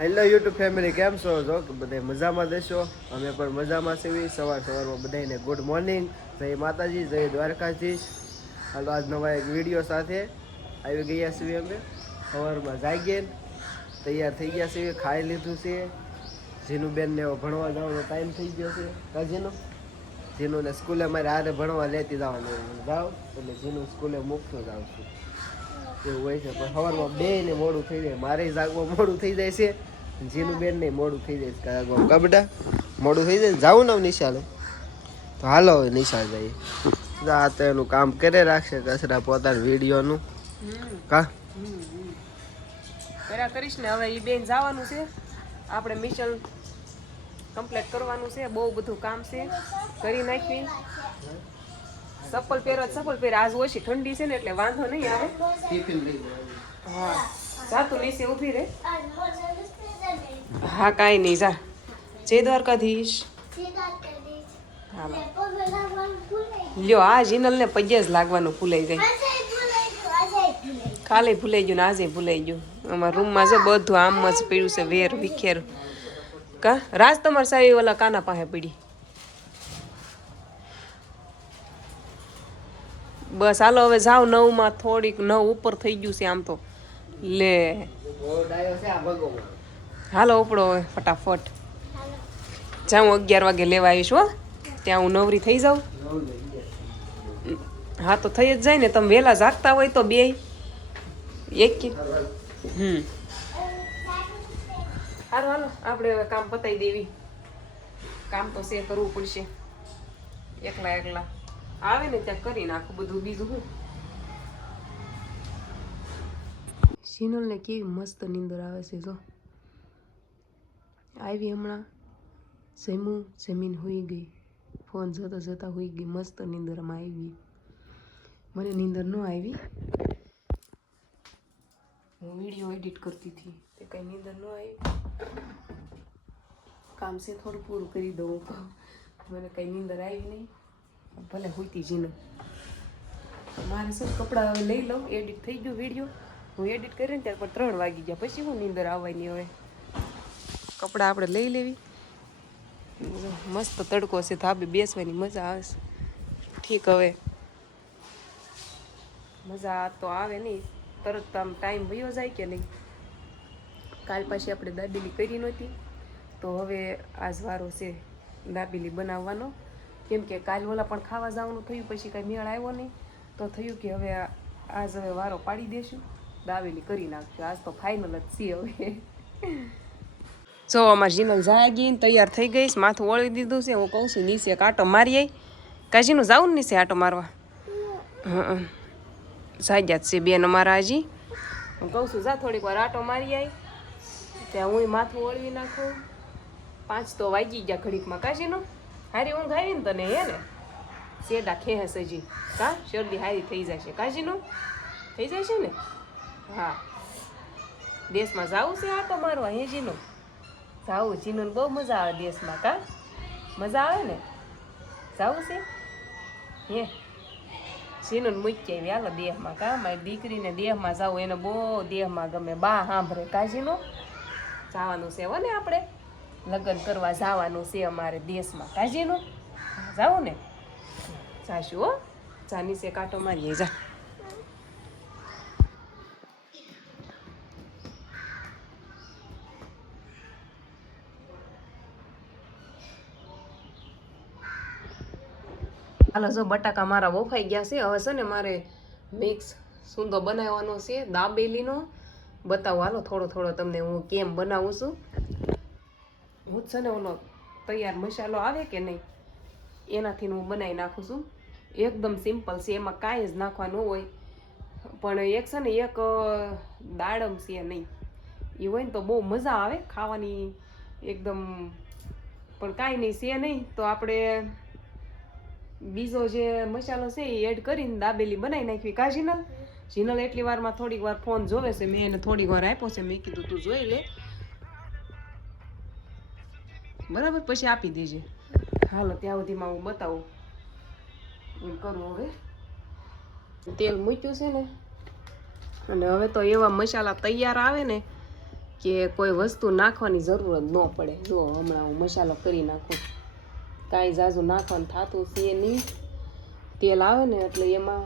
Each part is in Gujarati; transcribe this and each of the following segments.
હેલો યુટ્યુબ ફેમિલી કેમ છો? જો બધે મજામાં દેશો અમે પણ મજામાં છીએ. સવાર સવારમાં બધાને ગુડ મોર્નિંગ જય માતાજી, જય દ્વારકાધીશ. હાલો આજ નવા એક વીડિયો સાથે આવી ગયા છીએ અમે. સવારમાં જાગીએ, તૈયાર થઈ ગયા છીએ, ખાઈ લીધું છે. જીનું બેનને ભણવા જવાનો ટાઈમ થઈ ગયો છે. કાજીનો જીનુને સ્કૂલે મારે હારે ભણવા લેતી જવાનું જાઉં એટલે જીનું સ્કૂલે મૂકતો જાઉં છું. એવું હોય છે. પણ સવારમાં બે ને મોડું થઈ જાય. મારે જાગવા મોડું થઈ જાય છે. જીનું બેન ને મોડું થઈ જાય છે જાગવા. કા બેટા? મોડું થઈ જાય? જાવું ને નિશાળે? તો હાલો હવે નિશાળ જઈએ. આ તો એનું કામ કરે રાખશે કચરા પોતાના વિડીયોનું. કા? કરીશ ને હવે એ બેન જવાનું છે. આપણે મિશન કમ્પ્લીટ કરવાનું છે. બહુ બધું કામ છે. કરી નાખવી ચપ્પલ પહેરો તો ચપ્પલ પહેરો. આજ ઓછી ઠંડી છે ને એટલે વાંધો નહીં આવે. હા. જાતું નીચે ઊભી રહે. હા કાંઈ નહીં જા. જય દ્વારકાધીશ. લ્યો આ જીનલને પગે જ લાગવાનું ભૂલાઈ જાય. કાલે ભૂલાઈ ગયું ને આજે ભૂલાઈ ગયું. અમારા રૂમમાં છે બધું આમ જ પડ્યું છે વેર વિખેર. કા? રાજ તમારે સાહેબ ઓલા કાના પાસે પડી. બસ હાલો, હવે જાવ નવમાં, થોડીક નવ ઉપર થઈ ગયું છે આમ તો. લે. છે હાલો, ઉપડો હવે, ફટાફટ. જાઉં અગિયાર વાગે લેવા આવીશ, હો. ત્યાં હું નવરી થઈ જાઉં. હા, તો થઈ જ જાય ને, તમે વહેલા જાગતા હોય તો બે એક હમ. સારું હાલો, આપણે હવે કામ પતાવી દેવી. કામ તો શે કરવું પડશે. એકલા એકલા. આવે ને ત્યાં કરી નાખું બધું બીજું હું. શીનલને કેવી મસ્ત નીંદર આવે છે, જો. આવી હમણાં જમ્યું જમીન હોઈ ગઈ. ફોન જોતા જોતા હોઈ ગઈ, મસ્ત નીંદરમાં આવી. મને નીંદર ન આવી. હું વીડિયો એડિટ કરતી હતી, તે કંઈ નીંદર ન આવી. કામ છે થોડું પૂરું કરી દઉં. મને કંઈ નીંદર આવી નહીં. ભલે હોઈતી જીનું. મારે શું કપડાં હવે લઈ લઉં એડિટ થઈ ગયું વીડિયો હું એડિટ કરીને ત્યાર પર ત્રણ વાગી ગયા. પછી હું નીંદર આવવાની હવે. કપડાં આપણે લઈ લેવી. મસ્ત તડકો છે ધાબે બેસવાની મજા આવે ઠીક હવે. મજા તો આવે નહીં. તરત આમ ટાઈમ વયો જાય કે નહીં. કાલ પાછી આપણે દાબેલી કરી નહોતી. તો હવે આજ વારો છે દાબેલી બનાવવાનો. કેમ કે કાલ ઓલા પણ ખાવા જવાનું થયું, પછી કાંઈ મેળ આવ્યો નહીં. તો થયું કે હવે આજ હવે વારો પાડી દેશું. દાવેલી કરી નાખશું. આજ તો ફાઇનલ જ છે હવે. જો, અમારી જીનલ જાગી તૈયાર થઈ ગઈ માથું ઓળી દીધું છે. હું કહું છું, નીચે કાંટો મારી આવી કાજીનું જાઉં ને નીચે આટો મારવા? હં જાગ્યા જ છે બેન અમારા હજી. હું કહું છું, જા થોડીક વાર આટો મારી આવી ત્યાં હું માથું ઓળવી નાખું. પાંચ તો વાગી ગયા ઘડીકમાં કાજીનું. હારી ઊંઘ આવી ને તને હે ને? શેડા ખેહ સજી. કા? શરદી હારી થઈ જશે. કાજીનું થઈ જશે ને? હા. દેશમાં જાવું છે આ મારવા હે જીનું? જાવું જીનું બહુ મજા આવે દેશમાં, કા? મજા આવે ને? જવું છે? હે? સીનું મૂકી આવી. હાલો દેહમાં, કા? મારી દીકરીને દેહમાં જાવું. એને બહુ દેહમાં ગમે. બા સાંભળે. કાજીનું જવાનું છે ને આપણે? લગ્ન કરવા જવાનું છે અમારે દેશમાં. કાજીનું? જાવું ને. જાશું હો. જા છે કાંટો મારીએ, જા. હાલો, જો બટાકા મારા વફાઈ ગયા છે, હવે છે ને મારે મિક્સ સૂંદો બનાવવાનો છે, દાબેલીનો. બતાવો, હાલો, થોડો થોડો તમને હું કેમ બનાવું છું. હું છે ને ઓલો તૈયાર મસાલો આવે કે નહીં, એનાથી હું બનાવી નાખું છું. એકદમ સિમ્પલ છે, એમાં કાંઈ જ નાખવાનું હોય. પણ એક છે ને, એક દાડમ છે નહીં. એ હોય ને તો બહુ મજા આવે ખાવાની, એકદમ. પણ કાંઈ નહીં, છે નહીં તો આપણે બીજો જે મસાલો છે એ એડ કરીને દાબેલી બનાવી નાખવી. કા જીનલ? જીનલ એટલી વારમાં થોડીક વાર ફોન જોવે છે, મેં એને થોડીક વાર આપ્યો છે, મેં કીધું તું જોઈ લે. બરાબર? પછી આપી દેજે. હાલો, ત્યાં સુધીમાં હું બતાવું. એમ કરું હવે. તેલ મૂક્યું છે ને, અને હવે તો એવા મસાલા તૈયાર આવે ને કે કોઈ વસ્તુ નાખવાની જરૂર જ ન પડે. જો, હમણાં હું મસાલો કરી નાખું. કાંઈ ઝાઝું નાખવાનું થતું છે નહીં. તેલ આવે ને એટલે એમાં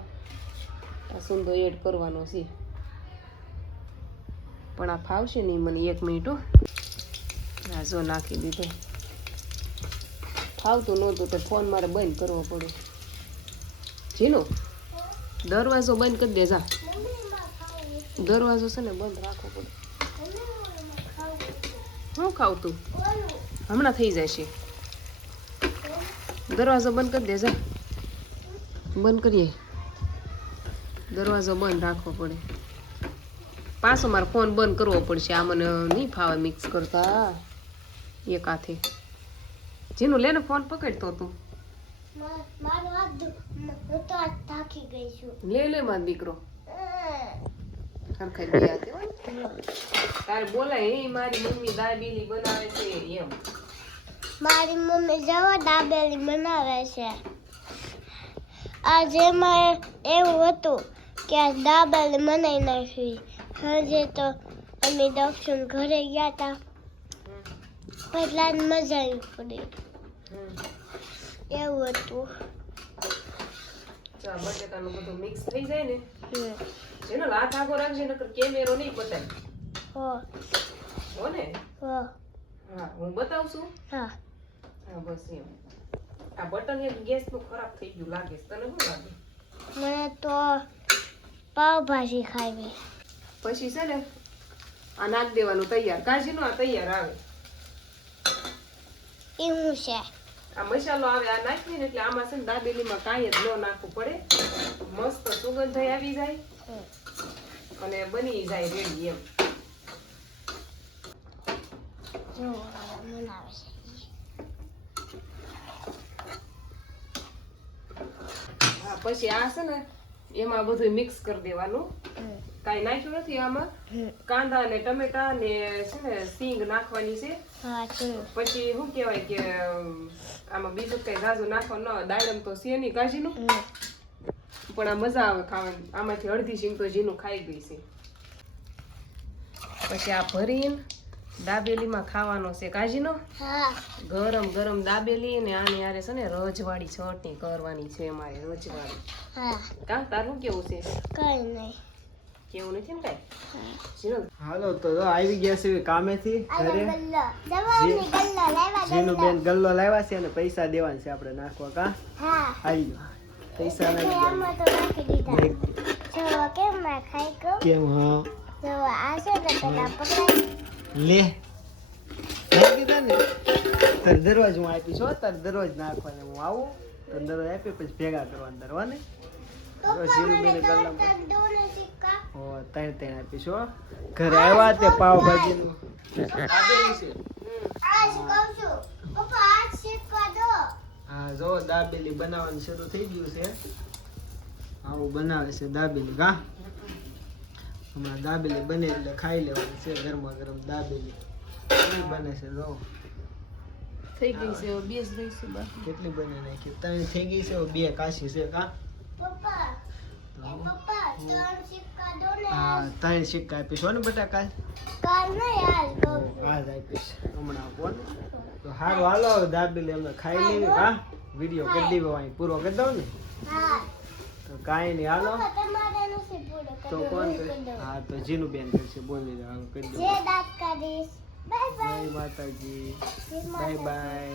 આ સુંદર એડ કરવાનો છે. પણ આ ફાવશે નહીં મને એક મિનિટ હો. જો નાખી દીધો. ફાવતું નહોતું તો ફોન મારે બંધ કરવો પડે જીનો, દરવાજો બંધ કરી દે જા દરવાજો છે ને બંધ રાખવો પડે. શું ખાવતું હમણાં થઈ જશે દરવાજો બંધ કરી દે જા બંધ કરીએ. દરવાજો બંધ રાખવો પડે. પાછો મારે ફોન બંધ કરવો પડશે. આ મને નહીં ફાવે મિક્સ કરતા. એક હાથે. જીનું લેને ફોન પકડતો તું મારો હાથ હું તો આજ થાકી ગઈ છું. લે લે મારો દીકરો. ખરખર બે તારે બોલાય એ મારી મમ્મી દાબેલી બનાવે છે એમ. મારી મમ્મી જવા દાબેલી બનાવે છે. આજે મારે એવું હતું કે દાબેલી મનાઈ નાખી સાંજે તો અમે દક્ષિણ ઘરે ગયા હતા પહેલાં મજા આવી પડી. એવું હતું. ચા બટેટાનું બધું મિક્સ થઈ જાય ને. એનો હાથ આગો રાખજે નકર કેમેરો નહીં પતાય. હો. હો ને? હો. હા હું બતાવું છું? હા. હા બસ એમ. આ બટન એક ગેસનું ખરાબ થઈ ગયું લાગે છે. તને શું લાગે? મને તો પાવભાજી ખાવી. પછી છે ને આ નાખ દેવાનું તૈયાર. કાજીનું આ તૈયાર આવે. એવું છે. આ મસાલો આવે, આ નાખીએ ને એટલે આમાં છે ને દાબેલીમાં કાંઈ જ ન નાખવું પડે. મસ્ત સુગંધ આવી જાય. અને બની જાય રેડી એમ. પછી આ છે ને, એમાં બધું મિક્સ કરી દેવાનું. કાંઈ નાખ્યું નથી આમાં? કાંદા ને ટમેટા ને છે ને સિંગ નાખવાની છે. પછી શું કહેવાય કે આમાં બીજું કઈ ઝાઝું નાખો ન દાડમ તો છે નહીં કાજીનું. પણ આ મજા આવે ખાવાની. આમાંથી અડધી સિંગ તો જીનું ખાઈ ગઈ છે. પછી આ ભરીને દાબેલીમાં ખાવાનો છે કાજીનો. ગરમ ગરમ દાબેલી ને આની યારે છે ને રજવાળી ચટણી કરવાની છે અમારે રજવાળી. કા? તારું કેવું છે? કઈ નહીં. કેવું નથી ને કઈ? હા હાલો તો આવી ગયા છે કામેથી ઘરે. જીનું બેન ગલ્લો લાવ્યા છે અને પૈસા દેવાના છે આપણે નાખવા કા? હા. આવી ગયો. પૈસા તે નાખી આમાં તો નાખી દીધા. જો કેમ હા? જો આ છે ને પેલા પકડાય લે. તાર દરવાજ હું આપીશ તાર દરવાજ નાખવાને હું આવું. તો દરવાજ આપી પછી ભેગા કરવાના દરવાને ત્રણ ત્રણ આપીશ હો. ઘરે આવ્યા તે પાવભાજીનું. દાબેલી છે. આજ કહું છું. પપ્પા આજ સિક્કા દો. હા જો દાબેલી બનાવવાનું શરૂ થઈ ગયું છે. આવું બનાવે છે દાબેલી કા હમણાં દાબેલી બને એટલે ખાઈ લેવાની છે ગરમા ગરમ દાબેલી. બને છે જો. થઈ ગઈ છે બે જ રહી છે બાકી. કેટલી બને નાખી? ત્રણ થઈ ગઈ છે બે કાશી છે કા પપ્પા હા ત્રણ સિક્કા આપીશ. હો ને બટાકા? કાલ આજ આપીશ. હમણાં આપો તો સારું હાલો દાબેલી અમે ખાઈ લેવી. હા વીડિયો કરી દેવો અહીં પૂરો કરી દઉં ને? તો કાંઈ નહીં હાલો. તો કોણ કરે? હા તો જીનું બેન કરશે બોલી દો હાલો કરી દો જે દાંત બાય બાય. માતાજી. Bye bye.